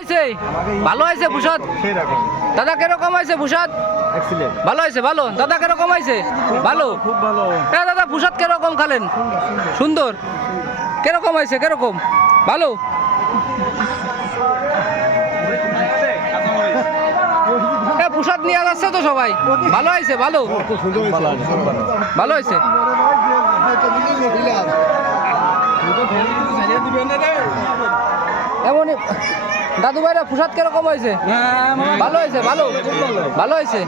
হয়েছে? ভালো হয়েছে প্রসাদ দাদা কীরকম হয়েছে প্রসাদ ভালো হয়েছে ভালো? দাদা কীরকম হয়েছে? ভালো? খুব ভালো। হ্যাঁ দাদা প্রসাদ কীরকম খালেন? সুন্দর। কীরকম হয়েছে কীরকম? ভালো? প্রসাদ নিয়ে যাচ্ছে তো সবাই। ভালো হয়েছে ভালো? ভালো হয়েছে? এমন দাদু ভাইরা প্রসাদ কীরকম হয়েছে? ভালো হয়েছে ভালো? ভালো হয়েছে?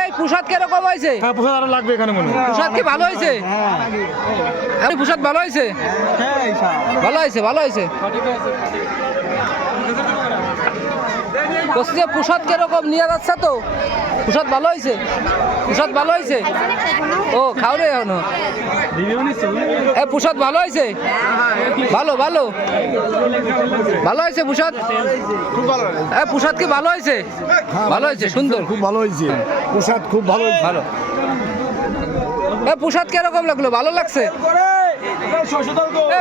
এই প্রসাদ কীরকম হয়েছে? হ্যাঁ প্রসাদ আরও লাগবে এখানে মনে প্রসাদ কি ভালো হয়েছে? আরে প্রসাদ ভালো হয়েছে? ভালো হয়েছে ভালো হয়েছে। প্রসাদ কীরকম নিয়ে যাচ্ছে তো? প্রসাদ ভালো হয়েছে প্রসাদ ভালো হয়েছে ও খাও রে এখনও। এ প্রসাদ ভালো হয়েছে ভালো ভালো। ভালো হয়েছে প্রসাদ এ প্রসাদ কি ভালো হয়েছে ভালো হয়েছে সুন্দর। খুব ভালো হয়েছে প্রসাদ খুব ভালো ভালো। এ প্রসাদ কীরকম লাগল? ভালো লাগছে?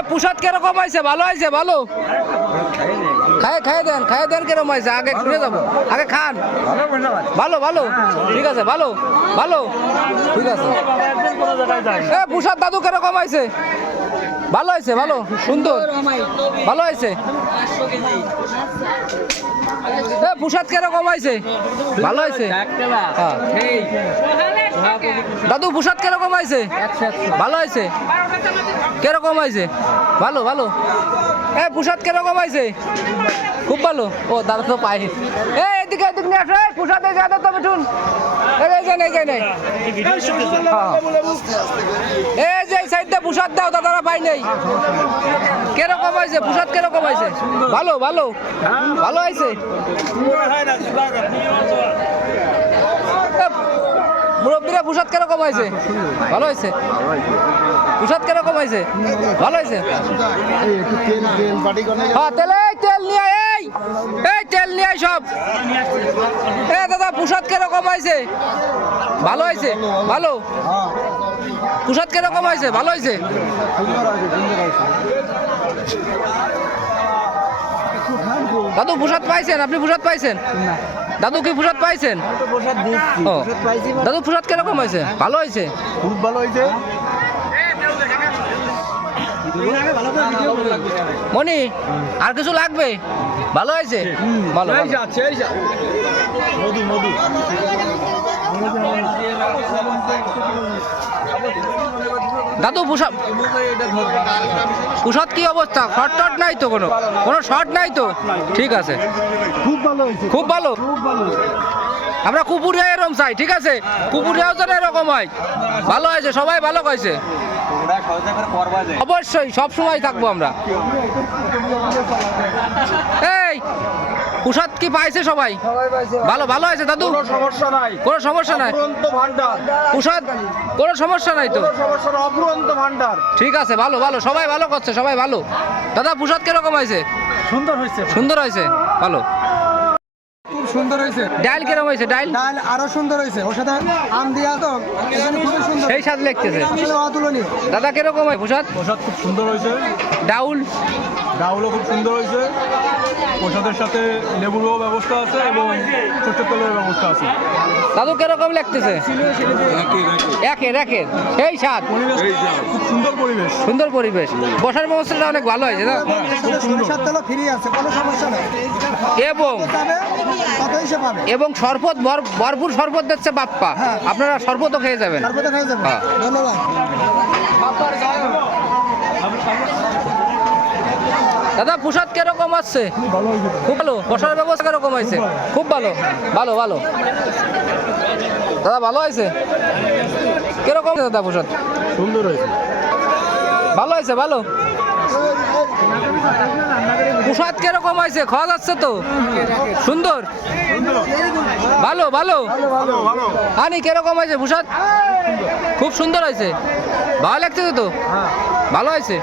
প্রসাদ কীরকম হয়েছে ভালো হয়েছে ভালো। খায় খায় দেন খায় দেন কীরকম হয়েছে আগে শুনে যাব। আগে খান। ভালো ভালো। ঠিক আছে, ভালো ভালো। ঠিক আছে। এ প্রসাদ দাদু কীরকম হয়েছে ভালো হয়েছে ভালো। সুন্দর। ভালো হয়েছে প্রসাদ কীরকম হয়েছে ভালো হয়েছে হ্যাঁ। দাদু প্রসাদ কীরকম হয়েছে? ভালো হয়েছে? কীরকম হয়েছে? ভালো ভালো। এ প্রসাদ কীরকম হয়েছে? খুব ভালো। ও, দাদা তো পাই এ, এদিকে এদিকে নিয়ে আসো। প্রসাদ এই যাতে তো মিঠুন। এই যে সাইডটা প্রসাদ দাও, দাদারা পাই নাই। কীরকম হয়েছে? প্রসাদ কীরকম হয়েছে? ভালো ভালো। ভালো হয়েছে? মুরব্বীরা প্রসাদ কীরকম হয়েছে ভালো হয়েছে? প্রসাদ কীরকম হয়েছে ভালো হয়েছে? হ্যাঁ তেল তেল নিয়ে এই এই তেল নিয়ে সব। এ দাদা প্রসাদ কীরকম হয়েছে ভালো হয়েছে? ভালো? প্রসাদ কীরকম হয়েছে ভালো হয়েছে? দাদু প্রসাদ পাইছেন? আপনি প্রসাদ পাইছেন? দাদু কি প্রসাদ পাইছেন? ও দাদু প্রসাদ কীরকম হয়েছে? ভালো হয়েছে? খুব ভালো হয়েছে। মনি আর কিছু লাগবে? ভালো হয়েছে? ভালো ভালো। মধু মধু। দাদু প্রসাদ প্রসাদ কি অবস্থা? শর্ট টট নাই তো কোনো? কোনো শর্ট নাই তো? ঠিক আছে। খুব ভালো খুব ভালো? আমরা কুপুরিয়া এরকম চাই ঠিক আছে? কুপুরিয়াও যেন এরকম হয়। ভালো হয়েছে সবাই ভালো হয়েছে অবশ্যই সবসময় থাকব আমরা। প্রসাদ কি পাইছে সবাই? ভালো ভালো আছে দাদু? কোনো সমস্যা নাই। কোনো সমস্যা নাই? ভান্ডার প্রসাদ? কোনো সমস্যা নাই তো? সমস্যা অপুরন্ত ভান্ডার ঠিক আছে ভালো ভালো সবাই ভালো করছে সবাই ভালো। দাদা প্রসাদ কীরকম হয়েছে? সুন্দর হয়েছে। সুন্দর হয়েছে ভালো। সুন্দর হয়েছে। ডাইল কীরকম হয়েছে? ডাইল? ডাল আরও সুন্দর হয়েছে। ওর সাথে আম দিয়া তো এজন্য খুবই সুন্দর। সেই স্বাদ লেগতেছে। আসলে অতুলনীয়। দাদা কীরকম হয় প্রসাদ? প্রসাদ খুব সুন্দর হয়েছে। ডাউল? ডাউলও খুব সুন্দর হয়েছে। প্রসাদের সাথে লেবুরও ব্যবস্থা আছে এবং ছোট্ট তেলের ব্যবস্থা আছে। দাদু কীরকম লাগতেছে? একের একের সেই স্বাদ। পরিবেশ খুব সুন্দর পরিবেশ। সুন্দর পরিবেশ। বসার ব্যবস্থাটা অনেক ভালো হয়েছে না? সরিষার তেলও ফ্রি আছে কোনো সমস্যা নেই। এবং এবং শরবত ভর- ভরপুর শরবত দিচ্ছে বাপ্পা। হ্যাঁ। আপনারা শরবতও খেয়ে যাবেন। হ্যাঁ। ধন্যবাদ। দাদা প্রসাদ কীরকম আসছে? খুব ভালো। বসার ব্যবস্থা কীরকম হয়েছে? খুব ভালো। ভালো ভালো। দাদা ভালো হয়েছে? কীরকম দাদা প্রসাদ? সুন্দর হয়েছে। ভালো হয়েছে ভালো? প্রসাদ কীরকম হয়েছে? খাওয়া যাচ্ছে তো? সুন্দর? ভালো ভালো? আনি কীরকম হয়েছে প্রসাদ খুব সুন্দর হয়েছে। ভালো লাগছে তো? ভালো হয়েছে?